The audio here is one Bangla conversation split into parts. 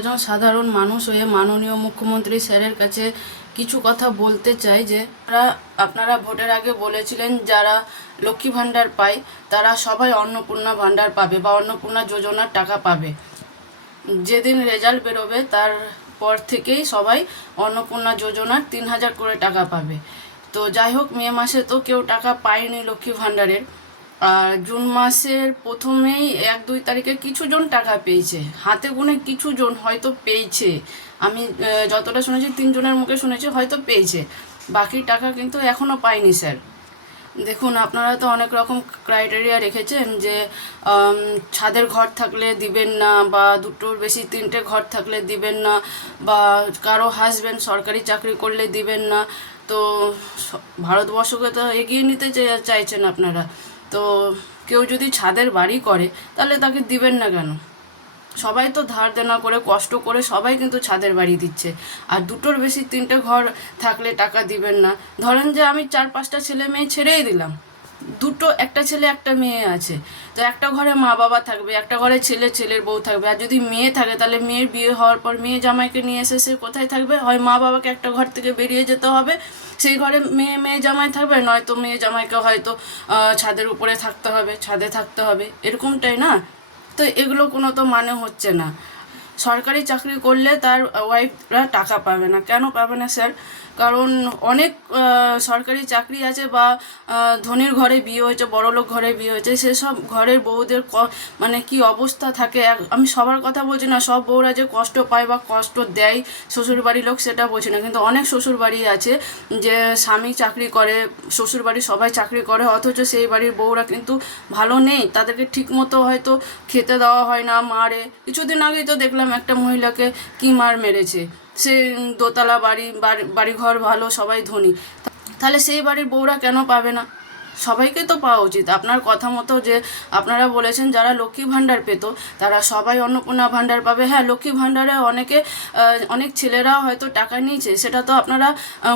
একজন সাধারণ মানুষ হয়ে মাননীয় মুখ্যমন্ত্রী স্যারের কাছে কিছু কথা বলতে চাই যে আপনারা ভোটের আগে বলেছিলেন যারা লক্ষ্মী ভাণ্ডার পায় তারা সবাই অন্নপূর্ণা ভাণ্ডার পাবে বা অন্নপূর্ণা যোজনার টাকা পাবে। যেদিন রেজাল্ট বেরোবে তার পর থেকেই সবাই অন্নপূর্ণা যোজনার 3,000 করে টাকা পাবে। তো যাই হোক, মে মাসে তো কেউ টাকা পায়নি লক্ষ্মী ভাণ্ডারের। আর জুন মাসের প্রথমেই 1-2 তারিখে কিছু জন টাকা পেয়েছে, হাতে গুনে কিছু জন হয়তো পেয়েছে। আমি যতটা শুনেছি 3 জনের মুখে শুনেছি হয়তো পেয়েছে, বাকি টাকা কিন্তু এখনও পায়নি স্যার। দেখুন, আপনারা তো অনেক রকম ক্রাইটেরিয়া রেখেছেন যে ছাদের ঘর থাকলে দিবেন না, বা দুটোর বেশি 3টে ঘর থাকলে দিবেন না, বা কারো হাজব্যান্ড সরকারি চাকরি করলে দিবেন না। তো ভারতবর্ষকে তো এগিয়ে নিতে চাইছেন আপনারা। তো কেউ যদি ছাদের বাড়ি করে তাহলে তাকে দিবেন না কেন? সবাই তো ধার দেনা করে কষ্ট করে সবাই কিন্তু ছাদের বাড়ি দিচ্ছে। আর দুটোর বেশি 3টে ঘর থাকলে টাকা দিবেন না। ধরেন যে আমি 4-5টা ছেলে মেয়ে ছেড়েই দিলাম, একটা ছেলে একটা মেয়ে আছে, তো একটা ঘরে মা বাবা থাকবে, একটা ঘরে ছেলের বউ থাকবে। আর যদি মেয়ে থাকে তাহলে মেয়ের বিয়ে হওয়ার পর মেয়ে জামাইকে নিয়ে এসে সে কোথায় থাকবে? হয় মা বাবাকে একটা ঘর থেকে বেরিয়ে যেতে হবে, সেই ঘরে মেয়ে জামাই থাকবে, নয়তো মেয়ে জামাইকে হয়তো ছাদের উপরে থাকতে হবে, ছাদে থাকতে হবে, এরকমটাই না? তো এগুলো কোনো তো মানে হচ্ছে না। সরকারি চাকরি করলে তার ওয়াইফরা টাকা পাবে না। কেন পাবে না স্যার? কারণ অনেক সরকারি চাকরি আছে বা ধনীর ঘরে বিয়ে হয়েছে, বড়লোক ঘরে বিয়ে হয়েছে, সেসব ঘরের বউদের মানে কি অবস্থা থাকে। আমি সবার কথা বলছি না, সব বউরা যে কষ্ট পায় বা কষ্ট দেয় শ্বশুরবাড়ির লোক সেটা বলছি না, কিন্তু অনেক শ্বশুরবাড়ি আছে যে স্বামী চাকরি করে, শ্বশুরবাড়ির সবাই চাকরি করে, অথচ সেই বাড়ির বউরা কিন্তু ভালো নেই, তাদেরকে ঠিক মতো হয়তো খেতে দেওয়া হয় না, মারে। কিছুদিন আগেই তো দেখলাম একটা মহিলাকে কি মার মেরেছে। সে দোতলা বাড়িঘর ভালো, সবাই ধনী, তাহলে সেই বাড়ির বউরা কেন পাবে না? সবাইকে তো পাওয়া উচিত। আপনার কথা মতো যে আপনারা বলেছেন যারা লক্ষ্মী ভাণ্ডার পেত তারা সবাই অন্নপূর্ণা ভাণ্ডার পাবে। হ্যাঁ, লক্ষ্মী ভাণ্ডারে অনেক ছেলেরাও হয়তো টাকা নিয়েছে, সেটা তো আপনারা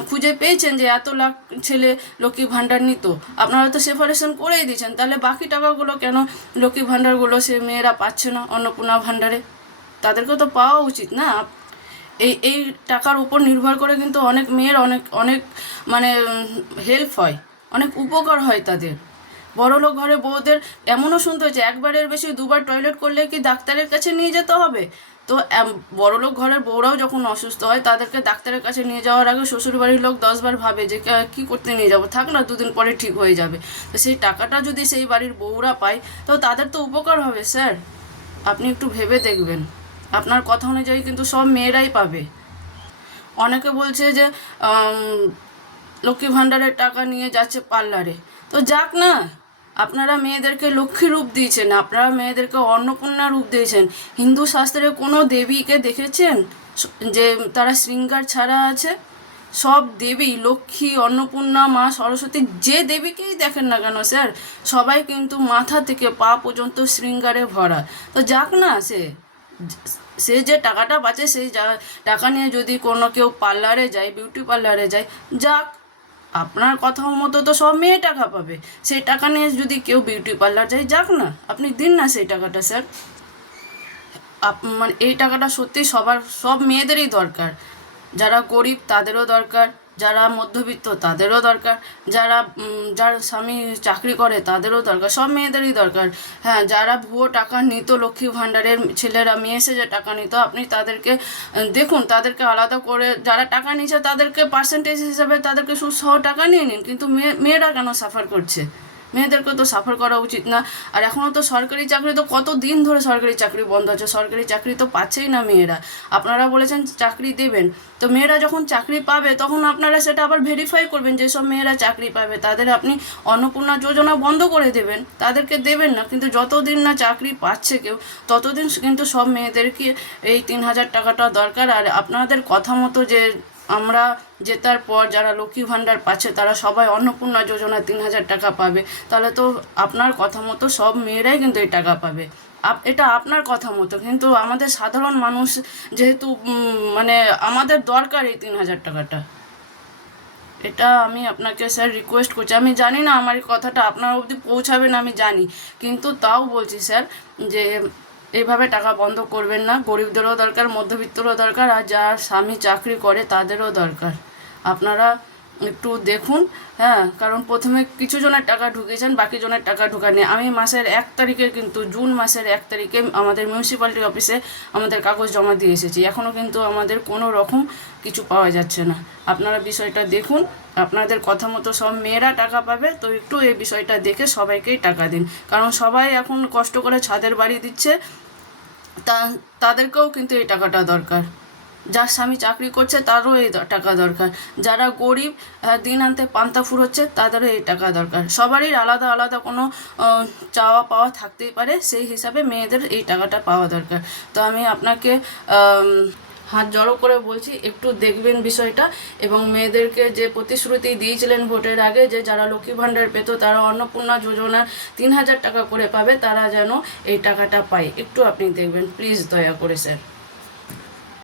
খুঁজে পেয়েছেন যে এত লাখ ছেলে লক্ষ্মী ভাণ্ডার নিত, আপনারা তো সেপারেশন করেই দিয়েছেন। তাহলে বাকি টাকাগুলো কেন লক্ষ্মী ভাণ্ডারগুলো সে মেয়েরা পাচ্ছে না অন্নপূর্ণা ভাণ্ডারে? তাদেরকেও তো পাওয়া উচিত না? এই টাকার উপর নির্ভর করে কিন্তু অনেক মেয়ের অনেক অনেক মানে হেল্প হয়, অনেক উপকার হয় তাদের। বড়লোক ঘরে বউদের এমনও শুনতে হয়েছে একবারের বেশি 2বার টয়লেট করলে কি ডাক্তারের কাছে নিয়ে যেতে হবে? তো বড়লোক ঘরের বউরাও যখন অসুস্থ হয় তাদেরকে ডাক্তারের কাছে নিয়ে যাওয়ার আগে শ্বশুরবাড়ির লোক 10বার ভাবে যে কী করতে নিয়ে যাবো, থাক না, 2 দিন পরে ঠিক হয়ে যাবে। তো সেই টাকাটা যদি সেই বাড়ির বউরা পায় তো তাদের তো উপকার হবে স্যার। আপনি একটু ভেবে দেখবেন। আপনার কথা অনুযায়ী কিন্তু সব মেয়েরাই পাবে। অনেকে বলছে যে লক্ষ্মী ভাণ্ডারের টাকা নিয়ে যাচ্ছে পার্লারে, তো যাক না। আপনারা মেয়েদেরকে লক্ষ্মী রূপ দিয়েছেন, আপনারা মেয়েদেরকে অন্নপূর্ণা রূপ দিয়েছেন। হিন্দু শাস্ত্রে কোনো দেবীকে দেখেছেন যে তারা শৃঙ্গার ছাড়া আছে? সব দেবী, লক্ষ্মী, অন্নপূর্ণা, মা সরস্বতী, যে দেবীকেই দেখেন না কেন স্যার, সবাই কিন্তু মাথা থেকে পা পর্যন্ত শৃঙ্গারে ভরা। তো যাক না, সে যে টাকাটা বাঁচে সেই টাকা নিয়ে যদি কোনো কেউ পার্লারে যায়, বিউটি পার্লারে যায়, যাক। আপনার কথা মতো তো সব মেয়ে টাকা পাবে, সেই টাকা নিয়ে যদি কেউ বিউটি পার্লার যায়, যাক না, আপনি দিন না সেই টাকাটা স্যার। মানে এই টাকাটা সত্যি সব মেয়েদেরই দরকার। যারা গরিব তাদেরও দরকার, যারা মধ্যবিত্ত তাদেরও দরকার, যার স্বামী চাকরি করে তাদেরও দরকার, সব মেয়েদেরই দরকার। হ্যাঁ, যারা ভুয়ো টাকা নিত লক্ষ্মী ভাণ্ডারের ছেলেরা মেয়ে এসে যে টাকা নিত, আপনি তাদেরকে দেখুন, তাদেরকে আলাদা করে, যারা টাকা নিচ্ছে তাদেরকে পার্সেন্টেজ হিসাবে তাদেরকে সুদসহ টাকা নিয়ে নিন, কিন্তু মেয়েরা কেন সাফার করছে? মেয়েদেরকে তো সাফার করা উচিত না। আর এখনও তো সরকারি চাকরি, তো কত দিন ধরে সরকারি চাকরি বন্ধ আছে, সরকারি চাকরি তো পাচ্ছেই না মেয়েরা। আপনারা বলেছেন চাকরি দেবেন, তো মেয়েরা যখন চাকরি পাবে তখন আপনারা সেটা আবার ভেরিফাই করবেন যে সব মেয়েরা চাকরি পাবে, তাদের আপনি অন্নপূর্ণা যোজনা বন্ধ করে দেবেন, তাদেরকে দেবেন না। কিন্তু যতদিন না চাকরি পাচ্ছে কেউ, ততদিন কিন্তু সব মেয়েদেরকে এই 3,000 টাকাটা দরকার। আর আপনাদের কথা মতো যে আমরা জেতার পর যারা লক্ষ্মী ভাণ্ডার পাচ্ছে তারা সবাই অন্নপূর্ণা যোজনা 3,000 টাকা পাবে, তাহলে তো আপনার কথা মতো সব মেয়েরাই কিন্তু এই টাকা পাবে। এটা আপনার কথা মতো, কিন্তু আমাদের সাধারণ মানুষ যেহেতু মানে আমাদের দরকার এই 3,000 টাকাটা। এটা আমি আপনাকে স্যার রিকোয়েস্ট করছি। আমি জানি না আমার এই কথাটা আপনার অবধি পৌঁছাবে না, আমি জানি, কিন্তু তাও বলছি স্যার যে এইভাবে টাকা বন্ধ করবেন না। গরিবদেরও দরকার, মধ্যবিত্তরও দরকার, আর যার স্বামী চাকরি করে তাদেরও দরকার। আপনারা একটু দেখুন, হ্যাঁ, কারণ প্রথমে কিছু জনের টাকা ঢুকিয়েছেন, বাকি জনের টাকা ঢুকাননি। আমি মাসের 1 তারিখে কিন্তু জুন মাসের 1 তারিখে আমাদের মিউনিসিপ্যালিটি অফিসে আমাদের কাগজ জমা দিয়ে এসেছি। এখনও কিন্তু আমাদের কোনো রকম কিছু পাওয়া যাচ্ছে না। আপনারা বিষয়টা দেখুন, আপনাদের কথা মতো সব মেয়েরা টাকা পাবে, তো একটু এই বিষয়টা দেখে সবাইকেই টাকা দিন। কারণ সবাই এখন কষ্ট করে ছাদের বাড়ি দিচ্ছে, তাদেরকেও কিন্তু এই টাকাটা দরকার। যার স্বামী চাকরি করছে তারও এই টাকা দরকার। যারা গরিব, দিন আনতে পান্তা ফুরোচ্ছে, তাদেরও এই টাকা দরকার। সবারই আলাদা আলাদা কোনো চাওয়া পাওয়া থাকতেই পারে, সেই হিসাবে মেয়েদের এই টাকাটা পাওয়া দরকার। তো আমি আপনাকে হাত জড়ো করে বলছি, একটু দেখবেন বিষয়টা, এবং মেয়েদেরকে যে প্রতিশ্রুতি দিয়েছিলেন ভোটের আগে যে যারা লক্ষ্মী ভাণ্ডার পেত তারা অন্নপূর্ণা যোজনার 3,000 টাকা করে পাবে, তারা যেন এই টাকাটা পায়, একটু আপনি দেখবেন প্লিজ, দয়া করে স্যার।